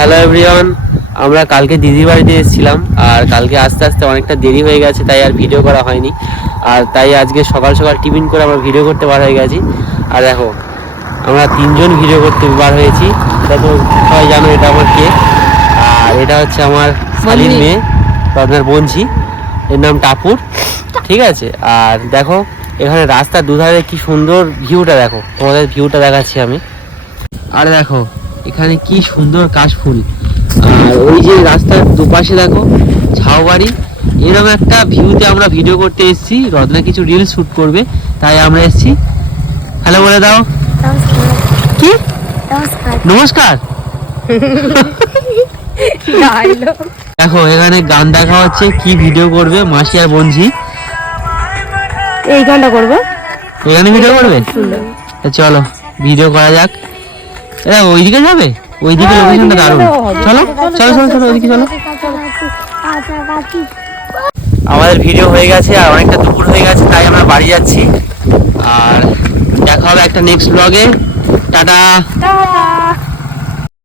Hello everyone, আমরা কালকে দিদির বাড়িতে এসেছিলাম আর কালকে আস্তে আস্তে অনেকটা দেরি হয়ে গেছে, তাই আর ভিডিও করা হয়নি। আর তাই আজকে সকাল সকাল টিফিন করে আমরা ভিডিও করতে বার হয়ে গেছি। আর দেখো আমরা তিনজন ভিডিও করতে বার হয়েছি। এটা তো সবাই জানো এটা আমার কে, আর এটা হচ্ছে আমার শালির মেয়ে, আপনার বোনঝি, এর নাম টাপুর। ঠিক আছে, আর দেখো এখানে রাস্তার দুধারে কি সুন্দর ভিউটা, দেখো তোমাদের ভিউটা দেখাচ্ছি আমি। আর দেখো এখানে কি সুন্দর কাশফুল, আর ওই যে রাস্তার দুপাশে দেখো ঝাউবাড়ি। এরকম একটা ভিউতে আমরা ভিডিও করতে এসেছি। রত্না কিছু রিল শুট করবে, তাই আমরা এসেছি। হ্যালো বলে দাও। কি নমস্কার। দেখো এখানে গান দেখা হচ্ছে, কি ভিডিও করবে মাসি আর বোনঝি। এই গানটা করবো, এখানে ভিডিও করবে, চলো ভিডিও করা যাক। এরা ওইদিকে যাবে, ওইদিকে লোকেশনটা দারুণ। চলো চলো চলো চলো ওইদিকে চলো। আমাদের ভিডিও হয়ে গেছে আর অনেকটা দুপুর হয়ে গেছে, তাই আমরা বাড়ি যাচ্ছি। আর দেখা হবে একটা নেক্সট ব্লগে। টাটা।